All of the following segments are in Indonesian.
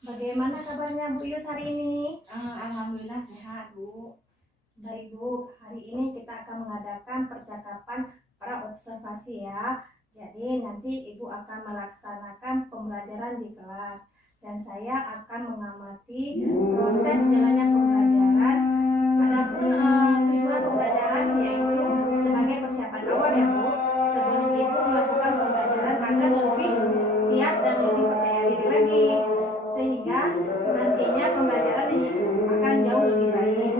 Bagaimana kabarnya Bu Yus hari ini? Alhamdulillah sehat, Bu. Baik Bu, hari ini kita akan mengadakan percakapan pra observasi ya. Jadi nanti Ibu akan melaksanakan pembelajaran di kelas dan saya akan mengamati proses jalannya pembelajaran. Adapun tujuan pembelajaran yaitu sebagai persiapan awal ya Bu, sebelum Ibu melakukan pembelajaran agar lebih siap dan lebih percaya diri lagi, sehingga nantinya pembelajaran ini akan jauh lebih baik.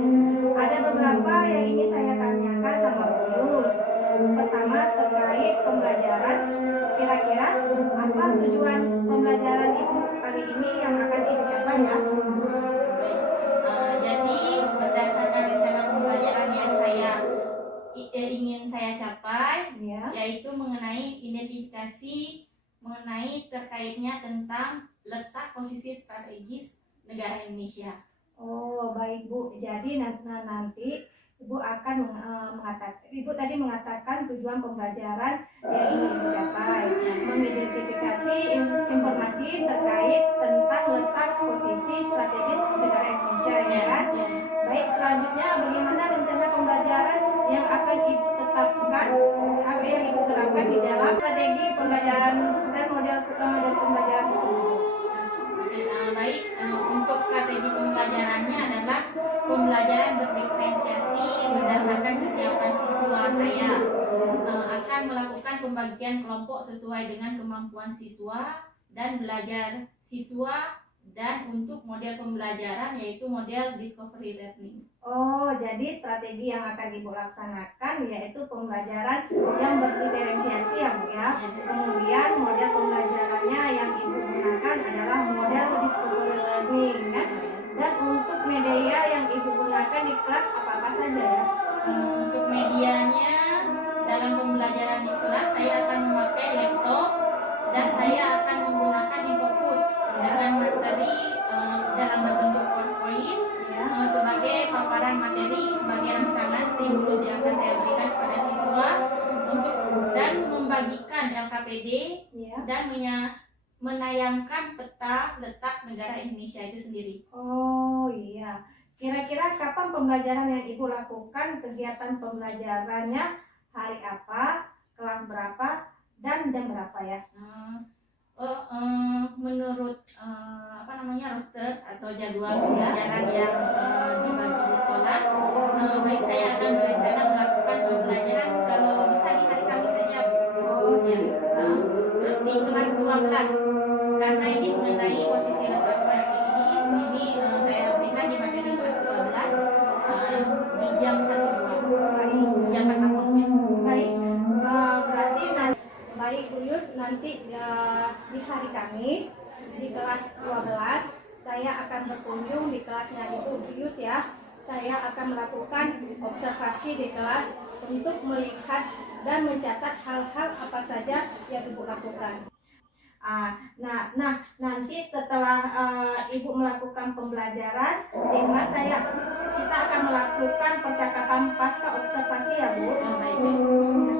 Ada beberapa yang ingin saya tanyakan sama Bu Yus. Pertama, terkait pembelajaran, kira-kira apa tujuan pembelajaran Ibu kali ini yang akan Ibu capai ya? Jadi berdasarkan rencana pembelajaran yang ingin saya capai, Ya. yaitu mengenai identifikasi mengenai terkaitnya tentang letak posisi strategis negara Indonesia. Oh baik Bu, jadi nanti Ibu akan Ibu tadi mengatakan tujuan pembelajaran yang ingin dicapai, mengidentifikasi informasi terkait tentang letak posisi strategis negara Indonesia ya kan? Baik, selanjutnya bagaimana rencana pembelajaran yang akan Ibu tetapkan, yang Ibu terapkan di dalam strategi pembelajaran dan model pembelajaran tersebut? Baik, untuk strategi pembelajarannya adalah pembelajaran berdiferensiasi berdasarkan kesiapan siswa. Saya akan melakukan pembagian kelompok sesuai dengan kemampuan siswa dan belajar siswa, dan untuk model pembelajaran yaitu model discovery learning. Oh, jadi strategi yang akan Ibu laksanakan yaitu pembelajaran yang berdiferensiasi ya Bu ya. Kemudian model pembelajarannya yang Ibu gunakan adalah model discovery learning ya. Dan untuk media yang Ibu gunakan di kelas apa-apa saja ya? Untuk medianya dalam pembelajaran di kelas saya akan memakai laptop dan saya akan menggunakan infocus dengan materi dalam bentuk PowerPoint sebagai paparan materi sebagai rangsangan stimulus yang akan saya berikan kepada siswa untuk dan membagikan LKPD dan menayangkan peta letak negara Indonesia itu sendiri. Oh iya. Kira-kira kapan pembelajaran yang Ibu lakukan, kegiatan pembelajarannya hari apa, kelas berapa, dan jam berapa ya? Menurut roster atau jadwal pembelajaran yang dibagi di sekolah, baik saya akan berencana melakukan pembelajaran kalau bisa di hari Kamis saja. Terus di kelas 12 karena ini mengenai posisi letak strategis, ini saya berikan di materi kelas 12 di jam 1-2 jam pertama. Baik, berarti nanti baik Bu Yus, nanti di hari Kamis di kelas 12 saya akan berkunjung di kelasnya Ibu Yus ya. Saya akan melakukan observasi di kelas untuk melihat dan mencatat hal-hal apa saja yang Ibu lakukan. Nah, nanti setelah Ibu melakukan pembelajaran di kelas kita akan melakukan percakapan pasca observasi ya Bu.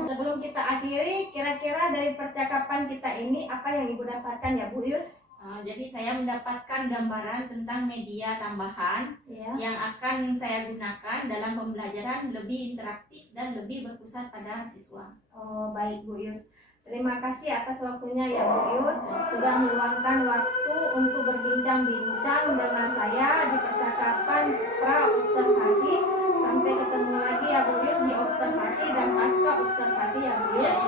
Sebelum kita akhiri, kira-kira dari percakapan kita ini apa yang Ibu dapatkan ya Bu Yus? Jadi saya mendapatkan gambaran tentang media tambahan yang akan saya gunakan dalam pembelajaran lebih interaktif dan lebih berpusat pada siswa. Oh baik Bu Yus. Terima kasih atas waktunya ya Bu Yus, sudah meluangkan waktu untuk berbincang-bincang dengan saya di percakapan pra observasi. Sampai ketemu lagi ya Bu Yus di observasi dan pasca observasi ya Bu Yus.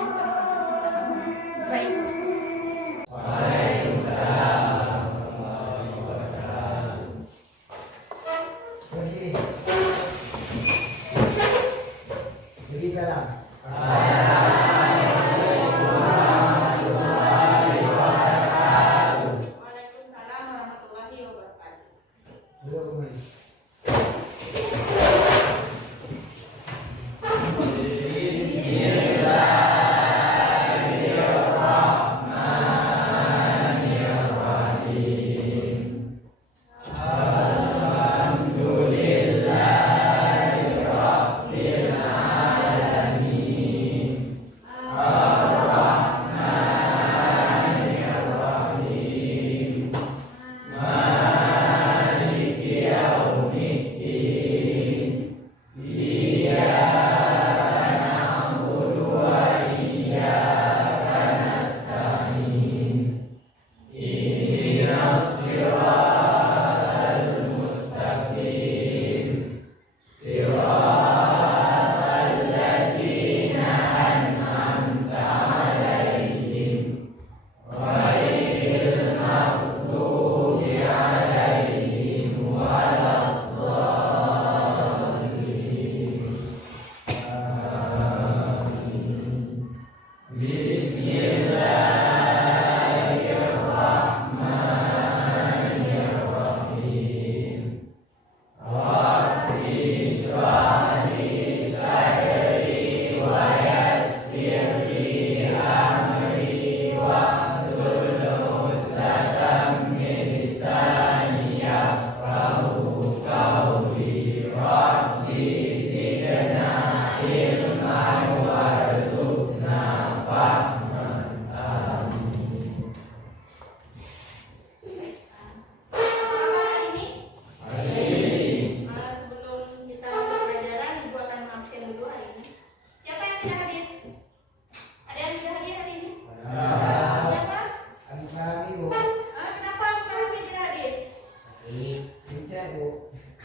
Baik.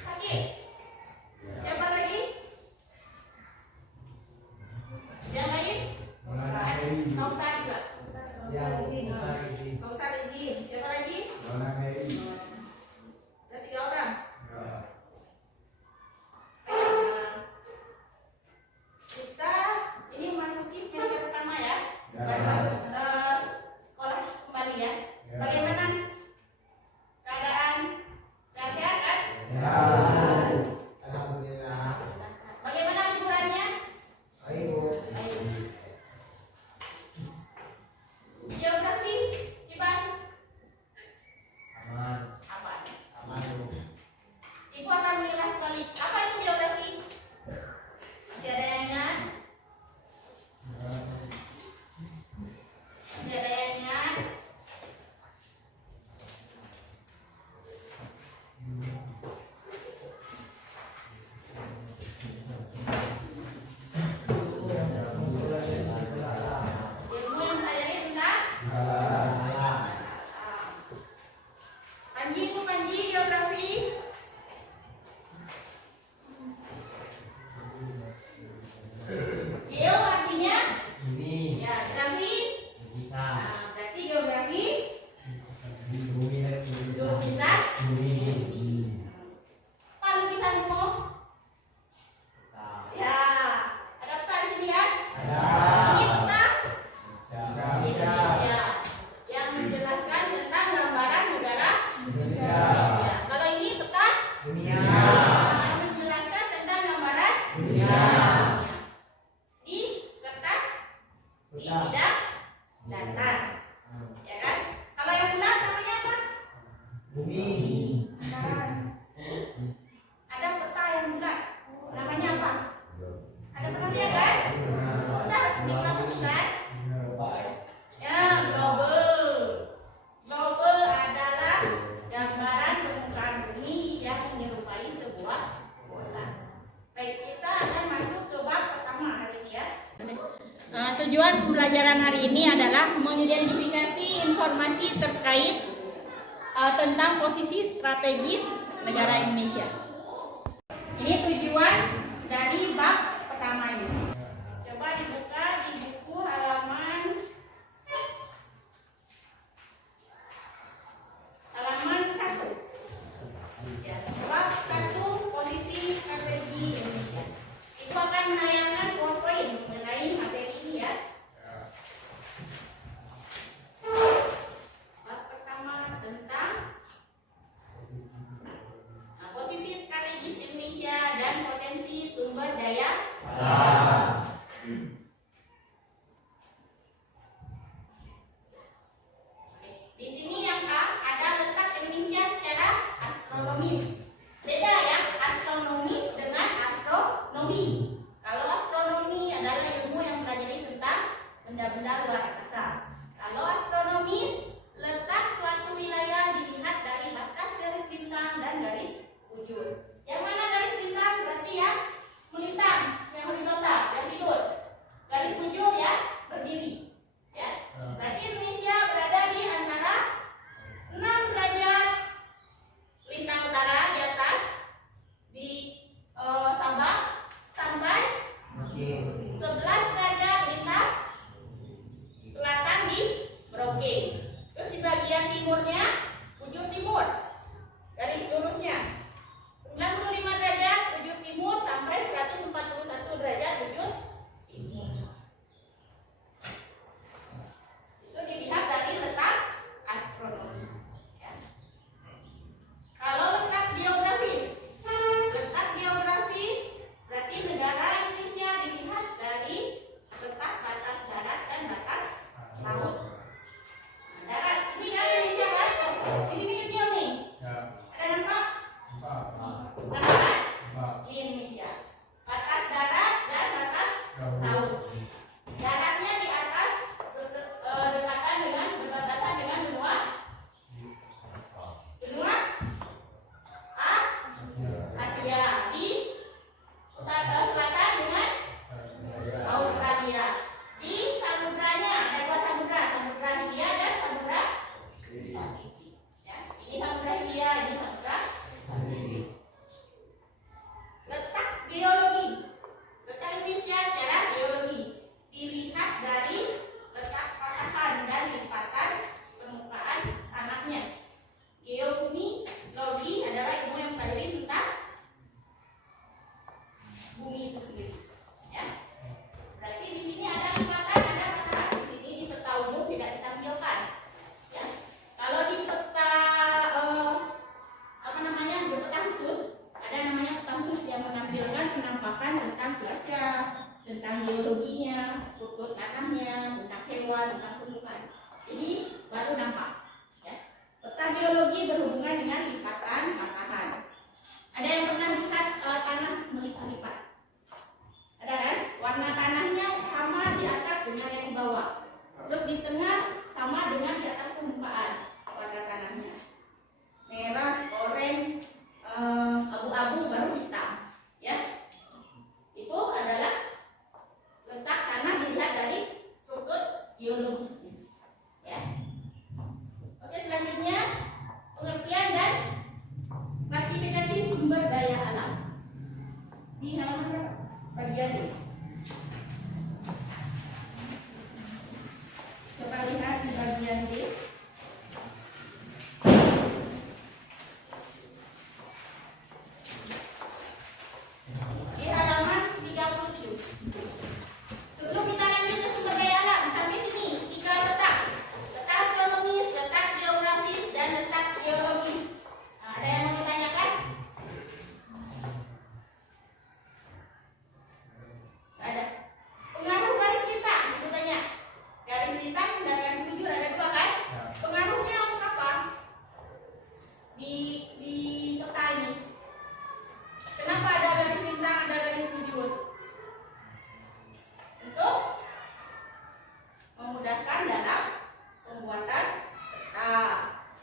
Sakit. Siapa lagi? Yang lain? Kau usah juga. Kau usah izin. Siapa lagi? Ada 3 orang. Kita ini memasuki semester pertama ya. Baru masuk sekolah kembali ya. Bagaimana keadaan? Sehat-sehat kan? Bagaimana liburannya? Geografi, Ciban? Apa? Ibu akan mengulas sekali. Apa itu geografi? Masih ada yang ingat? Masih ada yang ingat? Ilmu yang pelajari tentang Panji, Ibu Panji, geografi. Geo artinya ya, grafi. Nah, berarti geografi lukisan. Apa lukisanmu? Ya, ada peta di sini kan? Ini peta Indonesia yang menjelaskan tentang gambaran negara Indonesia. Kalau ini peta yang menjelaskan tentang gambaran dunia. Di kertas tidak datar, ya kan? Kalau yang bulat namanya apa? Ada peta yang bulat, namanya apa? Ada pernah lihat kan? Udah di kelas ini kan? Ya, globe. Globe adalah gambaran permukaan bumi yang menyerupai sebuah bola. Baik, kita akan masuk ke bab pertama hari ini ya. Tujuan pembelajaran hari ini adalah mengidentifikasi informasi terkait tentang posisi strategis negara Indonesia. Ini tujuan dari bab pertama ini. Coba dibuka di buku halaman 1. Ya, bab 1 posisi strategi Indonesia. Itu akan menayangkan PowerPoint mengenai materi ini ya. Bab pertama tentang posisi penampakan tentang cuaca, tentang geologinya, struktur tanahnya, tentang hewan, tentang tumbuhan. Ini baru nampak. Ya. Peta geologi berhubungan dengan lipatan patahan. Ada yang pernah lihat tanah melipat-lipat? Ada kan? Warna tanahnya sama di atas dengan yang di bawah. Terus di tengah sama dengan di atas permukaan warna tanahnya. Merah, oranye, abu-abu, baru hitam. Ya, itu adalah letak tanah dilihat dari struktur geologisnya. Ya. Oke, selanjutnya pengertian dan klasifikasi sumber daya alam. Di halaman berapa? Bagian ini. Coba lihat di bagian D. Di halaman 37. Sebelum kita lanjut ke sumber daya alam, sampai sini 3 letak. Letak astronomis, letak geografis, dan letak geologis. Nah, ada yang mau ditanyakan? Ada. Pengaruh garis lintang, sebenarnya. Garis lintang dan garis bujur ada 2 kan? Pengaruhnya apa? Di peta ini. Kenapa ada garis lintang, ada garis bujur? Untuk memudahkan dalam pembuatan peta.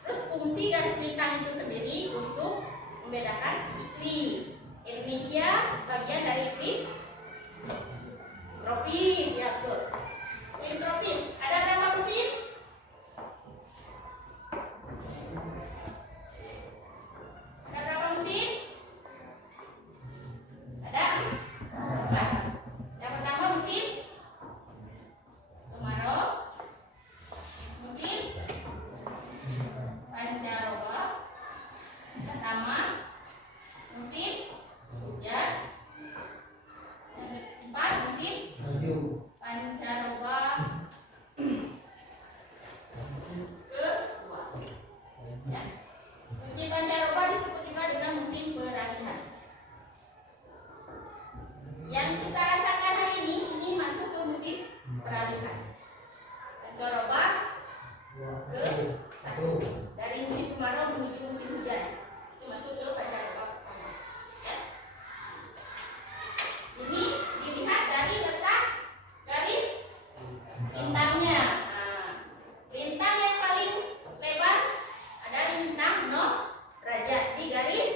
Terus fungsi garis lintang itu sendiri untuk membedakan iklim. Indonesia bagian dari iklim tropis, ya betul. Iklim tropis. Ada berapa musim? Ada berapa musim? Ada 4. Yang pertama musim kemarau, musim pancaroba, pertama musim hujan, yang keempat musim pancaroba kedua. Ya. Musim pancaroba disebut juga dengan musim peralihan. Yang kita rasakan hari ini masuk ke musim peralihan. Pancaroba ke dari musim kemarau menuju musim hujan. Itu masuk ke pancaroba pertama. Ya. Ini dilihat dari letak garis lintangnya. Nah, lintang yang paling lebar ada lintang 0 derajat di garis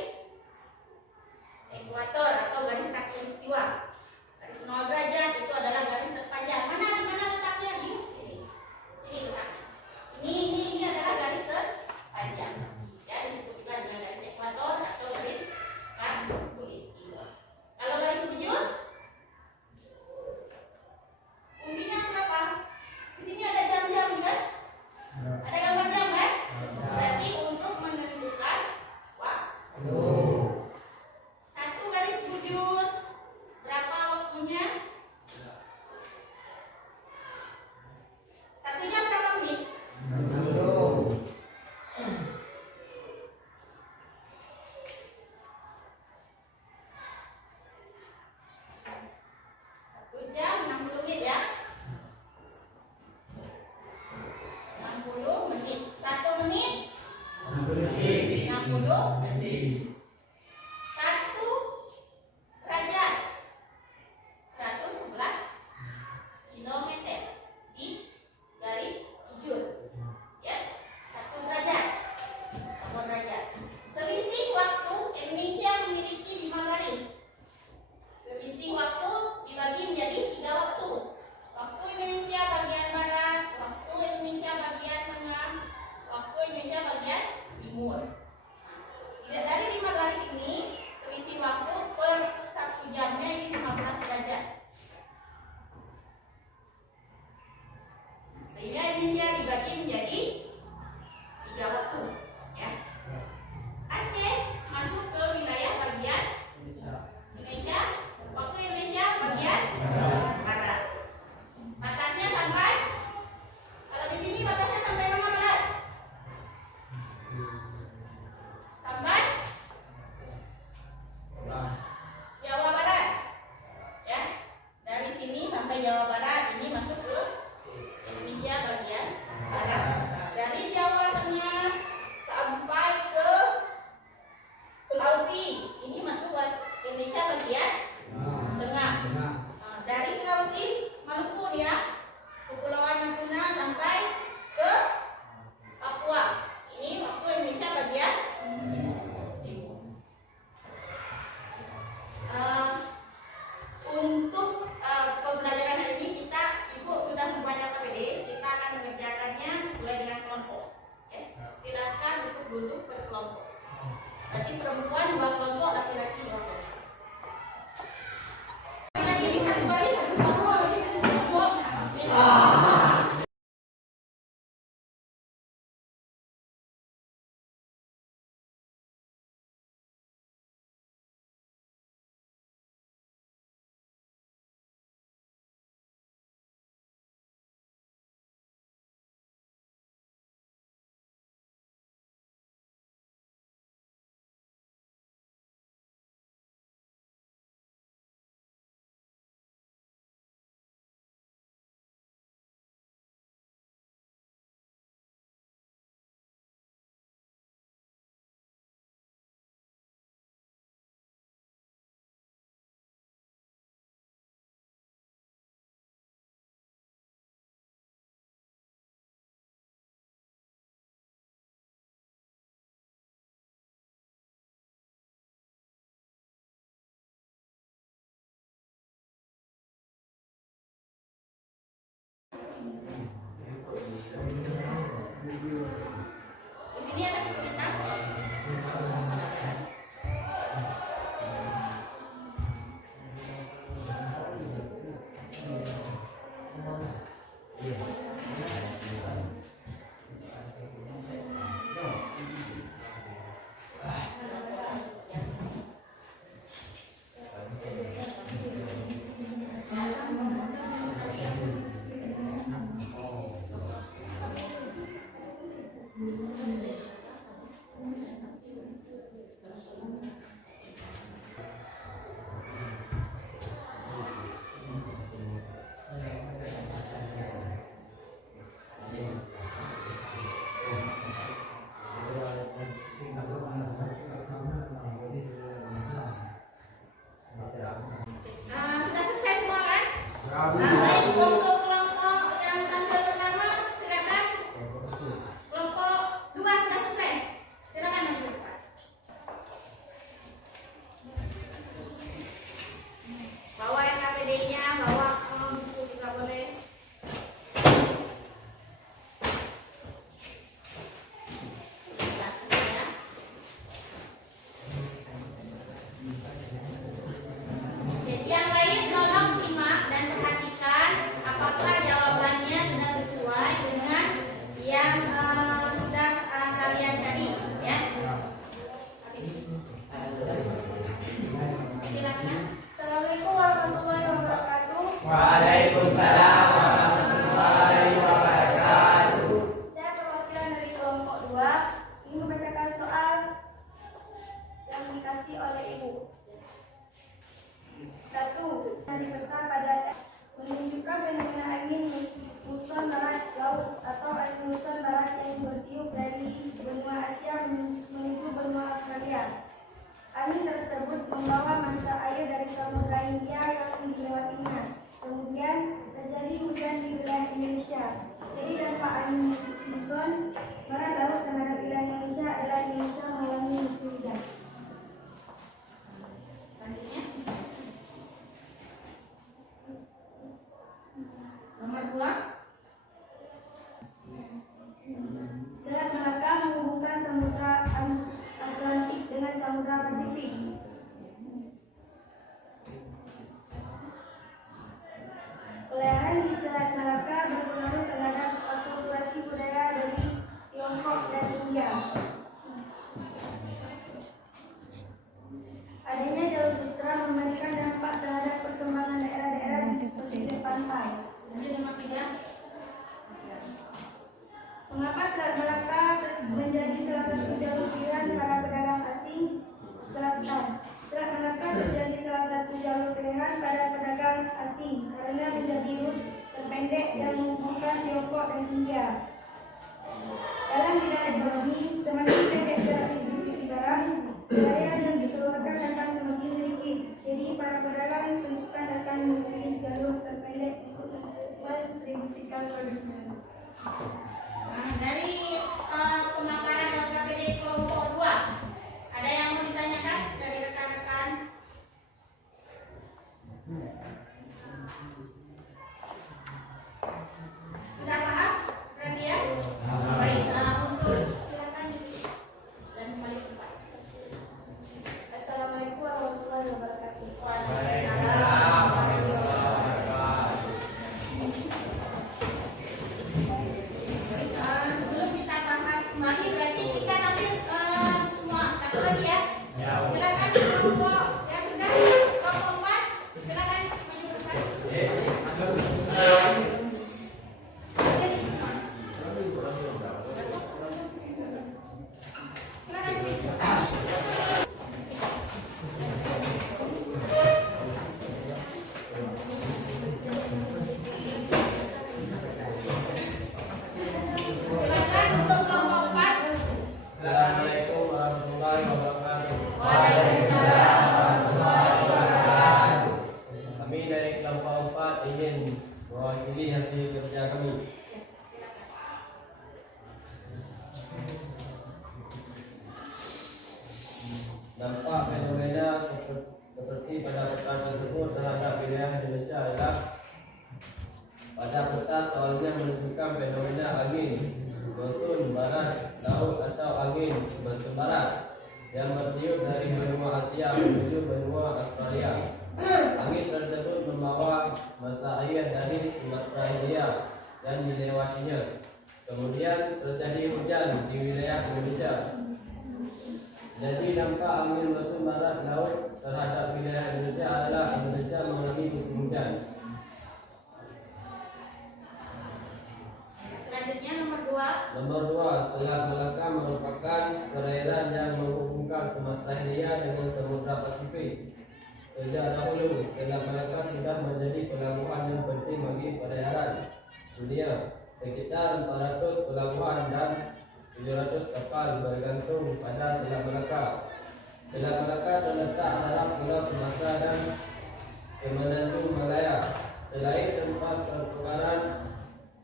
ekuator atau garis khatulistiwa. Garis 0 derajat itu adalah garis terpanjang. Di mana letaknya? Di sini. Ini letaknya. Ini adalah garis terpanjang. Ya, disebut juga dengan garis ekuator atau garis khatulistiwa. Kalau garis bujur fungsinya berapa? Di sini ada jam-jam kan? Ada gambar jam kan? Berarti untuk menentukan waktu. Satu garis bujur berapa waktunya? 1 jam berapa menit? 1 Di sini ada kesulitan? Sudah selesai semua kan? Baik, untuk kelompok yang tampil pertama silakan. Kelompok 2 sudah selesai. Silakan maju ke depan. Bawa yang KPD-nya, bawa buku juga boleh. Yang lain tolong simak dan perhatikan apakah jawabannya sudah sesuai dengan yang sudah kalian tadi, ya. Silakan. Assalamualaikum warahmatullahi wabarakatuh. Waalaikumsalam warahmatullahi wabarakatuh. Saya perwakilan dari kelompok 2 ingin membacakan soal yang dikasih oleh Ibu. 1. Dari peta pada menunjukkan fenomena angin muson barat laut atau angin muson barat yang bertiup dari benua Asia menuju benua Australia. Angin tersebut membawa massa air dari Samudra Hindia yang dilewatinya. Kemudian terjadi hujan di wilayah Indonesia. Jadi dampak angin muson barat laut terhadap wilayah Indonesia adalah Indonesia mengalami musim hujan. Selanjutnya. Nomor 2. Selat Malaka menghubungkan Samudra Atlantik dengan Samudra Pasifik. Pelayaran di Selat Malaka berpengaruh terhadap akulturasi budaya dari Tiongkok dan India. Adanya jalur sutra memberikan dampak terhadap perkembangan daerah-daerah di pesisir pantai. Lanjut nomor 3. Mengapa Selat Malaka menjadi salah satu jalur pilihan para pedagang asing? Jelaskan. Selat Malaka menjadi salah satu jalur pilihan pada pedagang asing karena menjadi rute terpendek yang menghubungkan Tiongkok dan India. Dalam bidang ekonomi, semakin pendek jarak distribusi barang, biaya yang dikeluarkan akan semakin sedikit. Jadi para pedagang tentukan akan memilih jalur terpendek untuk mendistribusikan produknya. Nah, dari pemaparan dan KPD kelompok 2, ada yang mau ditanyakan dari rekan-rekan? Sudah paham? Radia? Baik, untuk silakan dan kembali ke tempat. Assalamualaikum warahmatullahi wabarakatuh. Sebelum kita bahas kembali, berarti kita nanti semua katakan ya. Silakan kelompok yang sudah kelompok 4, silakan maju ke depan. Silakan berdiri. Silakan untuk kelompok 4. Assalamualaikum warahmatullahi wabarakatuh. Waalaikumsalam warahmatullahi wabarakatuh. Kami dari kelompok 4 ingin mewakili hasil kerja kami. Dampak fenomena seperti pada peta tersebut terhadap wilayah Indonesia adalah pada peta soalnya bersun barat laut atau angin bersebarat yang bertiup dari benua Asia menuju benua Australia. Angin tersebut membawa massa air dari Sumatera India dan dilewatinya. Kemudian terjadi hujan di wilayah Indonesia. Jadi dampak angin bersun barat laut terhadap wilayah Indonesia adalah Indonesia mengalami musim hujan. Selanjutnya nomor 2. Nomor 2, Selat Malaka merupakan perairan yang menghubungkan Sumatera India dengan Samudra Pasifik. Sejak dahulu, Selat Malaka sudah menjadi pelabuhan yang penting bagi perairan dunia. Sekitar 400 pelabuhan dan 700 kapal bergantung pada Selat Malaka. Selat Malaka terletak dalam Pulau Sumatera dan Semenanjung Malaya. Selain tempat pertukaran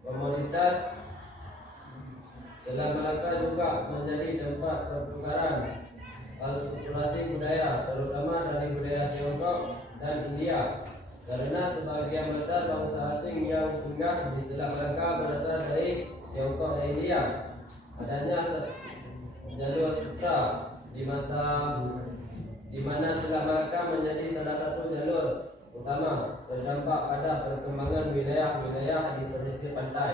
komoditas, Selat Malaka juga menjadi tempat pertukaran akulturasi budaya, terutama dari budaya Tiongkok dan India. Karena sebagian besar bangsa asing yang singgah di Selat Malaka berasal dari Tiongkok dan India. Adanya jalur sutra di mana Selat Malaka menjadi salah satu jalur utama berdampak pada perkembangan wilayah-wilayah di pesisir pantai.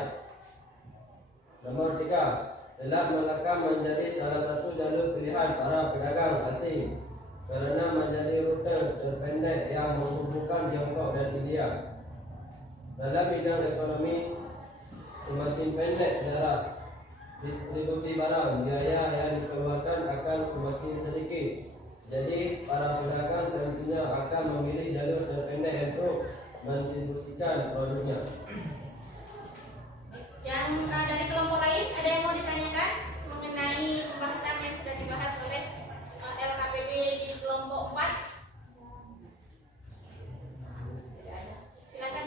Nomor 3, Selat Malaka menjadi salah satu jalur pilihan para pedagang asing karena menjadi rute terpendek yang menghubungkan Tiongkok dan India. Dalam bidang ekonomi, semakin pendek jarak distribusi barang, biaya yang dikeluarkan akan semakin sedikit. Jadi, para pedagang tentunya akan memilih jalur terpendek untuk mendistribusikan produknya. Yang dari kelompok lain ada yang mau ditanyakan mengenai pembahasan yang sudah dibahas oleh LKPD di kelompok 4? Silakan.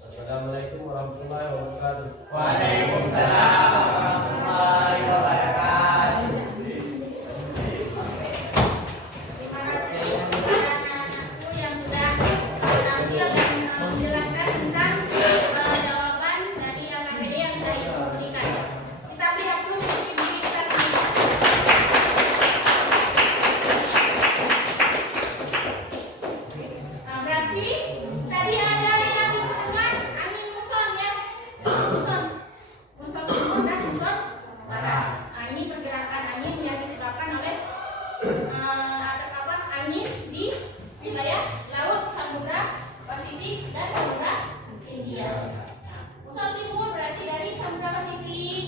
Assalamualaikum warahmatullahi wabarakatuh. Waalaikumsalam warahmatullahi wabarakatuh. Terima kasih kepada anak-anakku yang sudah tampil dan menjelaskan tentang jawaban dari LKPD yang sudah ibu berikan. Kita lihat dulu diri kita sendiri. Nah, berarti tadi ada yang mendengar angin muson ya, muson timur dan muson barat. Nah, ini pergerakan angin yang disebabkan oleh angin di wilayah laut Samudra Pasifik dan Samudra India. Nah, muson timur berarti dari Samudra Pasifik.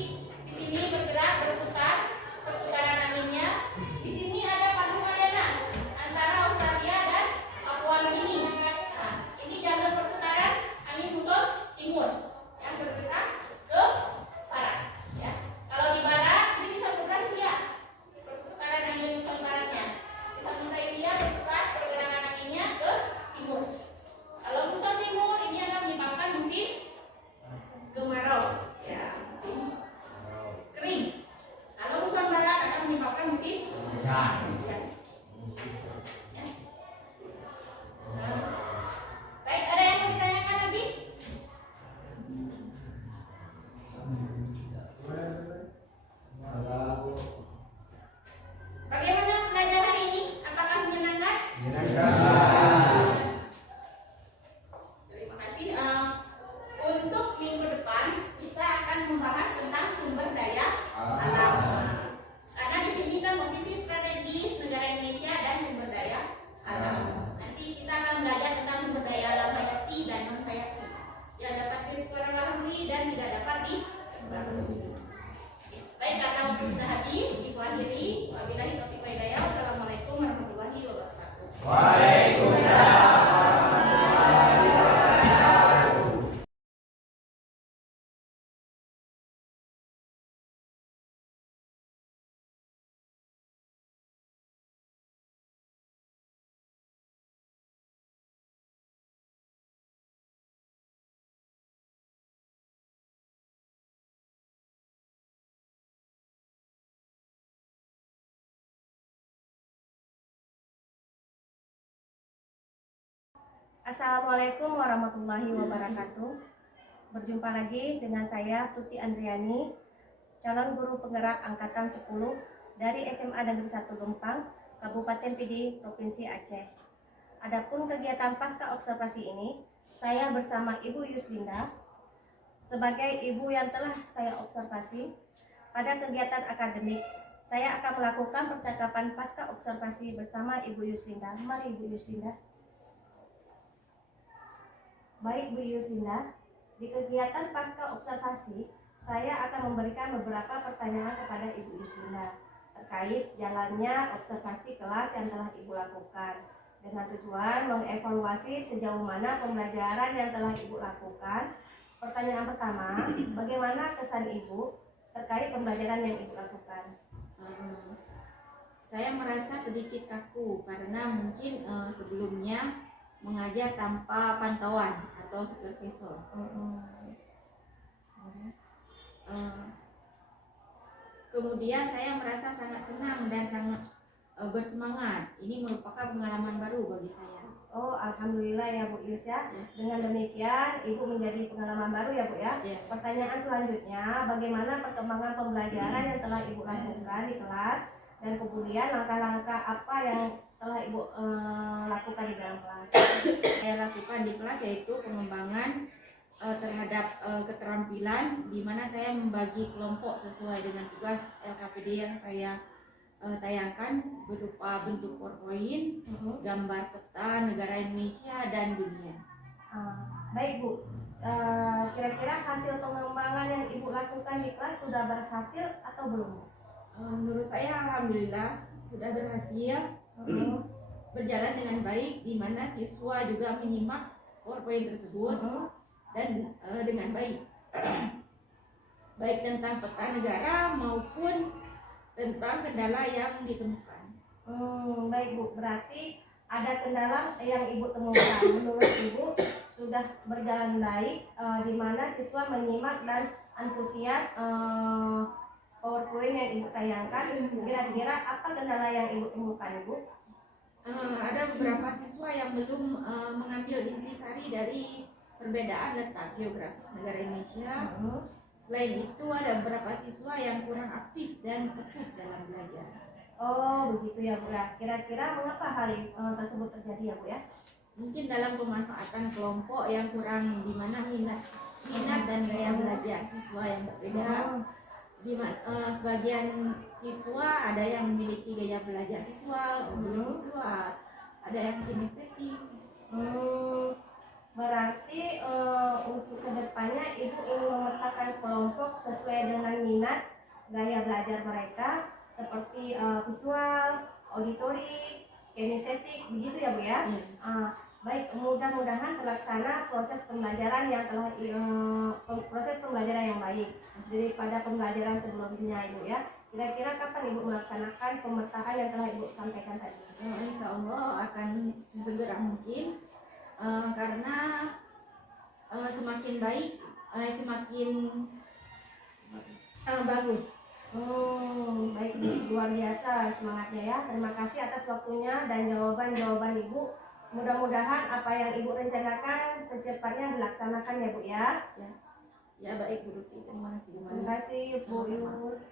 Di sini bergerak berputar perputaran anginnya. Di sini ada Pandu Mariana antara Australia dan Papua Nugini. Nah, ini jalur perputaran angin muson timur yang bergerak ke barat. Ya. Kalau di barat ini Samudra Hindia, perputaran angin muson baratnya. Di Samudra Hindia berputar pergerakan anginnya ke timur. Kalau muson timur ini akan menyebabkan musim kemarau, ya, musim kering. Kalau muson barat akan menyebabkan musim hujan. Ya. Nah, baik, ada yang mau ditanyakan lagi? Bagaimana pelajaran ini? Apakah menyenangkan? Terima kasih. Untuk minggu depan kita akan membahas tentang sumber daya alam. Karena di sini kan posisi strategis negara Indonesia dan sumber daya alam. Nanti kita akan belajar tentang sumber daya alam hayati dan non hayati yang dapat diperbaharui dan tidak dapat diperbaharui. Baik, karena waktu sudah habis, ibu akhiri. Wabillahi taufiq wal hidayah. Wassalamualaikum warahmatullahi wabarakatuh. Waalaikumsalam. Assalamualaikum warahmatullahi wabarakatuh. Berjumpa lagi dengan saya Tuti Andriani calon guru penggerak angkatan 10 dari SMA Negeri 1 Gempang, Kabupaten Pidi, Provinsi Aceh. Adapun kegiatan pasca observasi ini, saya bersama Ibu Yuslinda sebagai ibu yang telah saya observasi pada kegiatan akademik. Saya akan melakukan percakapan pasca observasi bersama Ibu Yuslinda. Mari Ibu Yuslinda. Baik Bu Yuslinda, di kegiatan pasca observasi, saya akan memberikan beberapa pertanyaan kepada Ibu Yuslinda terkait jalannya observasi kelas yang telah Ibu lakukan dengan tujuan mengevaluasi sejauh mana pembelajaran yang telah Ibu lakukan. Pertanyaan pertama, bagaimana kesan Ibu terkait pembelajaran yang Ibu lakukan? Saya merasa sedikit kaku karena mungkin sebelumnya mengajar tanpa pantauan atau supervisor. Kemudian saya merasa sangat senang dan sangat bersemangat. Ini merupakan pengalaman baru bagi saya. Oh, alhamdulillah ya Bu Yus ya. Dengan demikian Ibu menjadi pengalaman baru ya Bu ya. Pertanyaan selanjutnya, bagaimana perkembangan pembelajaran yang telah Ibu lakukan di kelas dan kemudian langkah-langkah apa yang telah Ibu lakukan di dalam kelas? Saya lakukan di kelas yaitu pengembangan terhadap keterampilan, di mana saya membagi kelompok sesuai dengan tugas LKPD yang saya tayangkan berupa bentuk PowerPoint, gambar peta negara Indonesia dan dunia. Baik Bu, kira-kira hasil pengembangan yang Ibu lakukan di kelas sudah berhasil atau belum? Menurut saya alhamdulillah sudah berhasil, berjalan dengan baik, di mana siswa juga menyimak PowerPoint tersebut dan dengan baik, baik tentang peta negara maupun tentang kendala yang ditemukan. Baik Bu, berarti ada kendala yang Ibu temukan. Menurut Ibu sudah berjalan baik, di mana siswa menyimak dan antusias PowerPoint yang Ibu tayangkan. Kira-kira apa kendala yang Ibu temukan Ibu? Ada beberapa siswa yang belum mengambil intisari dari perbedaan letak geografis negara Indonesia. Selain itu ada beberapa siswa yang kurang aktif dan fokus dalam belajar. Oh begitu ya Bu ya. Kira-kira mengapa hal tersebut terjadi ya Bu ya? Mungkin dalam pemanfaatan kelompok yang kurang, di mana minat dan gaya belajar siswa yang berbeda. Di sebagian siswa ada yang memiliki gaya belajar visual, visual, ada yang kinestetik. Berarti untuk kedepannya Ibu ingin memetakan kelompok sesuai dengan minat gaya belajar mereka seperti visual, auditori, kinestetik, begitu ya Bu ya? Baik, mudah-mudahan terlaksana proses pembelajaran yang telah proses pembelajaran yang baik daripada pembelajaran sebelumnya Ibu ya. Kira-kira kapan Ibu melaksanakan pemetaan yang telah Ibu sampaikan tadi? Insya Allah akan sesegera mungkin, karena semakin baik semakin bagus. Baik, luar biasa semangatnya ya. Terima kasih atas waktunya dan jawaban-jawaban Ibu. Mudah-mudahan apa yang Ibu rencanakan secepatnya dilaksanakan ya Bu ya. Ya baik Bu Ruti, terima kasih. Terima kasih Bu Yus.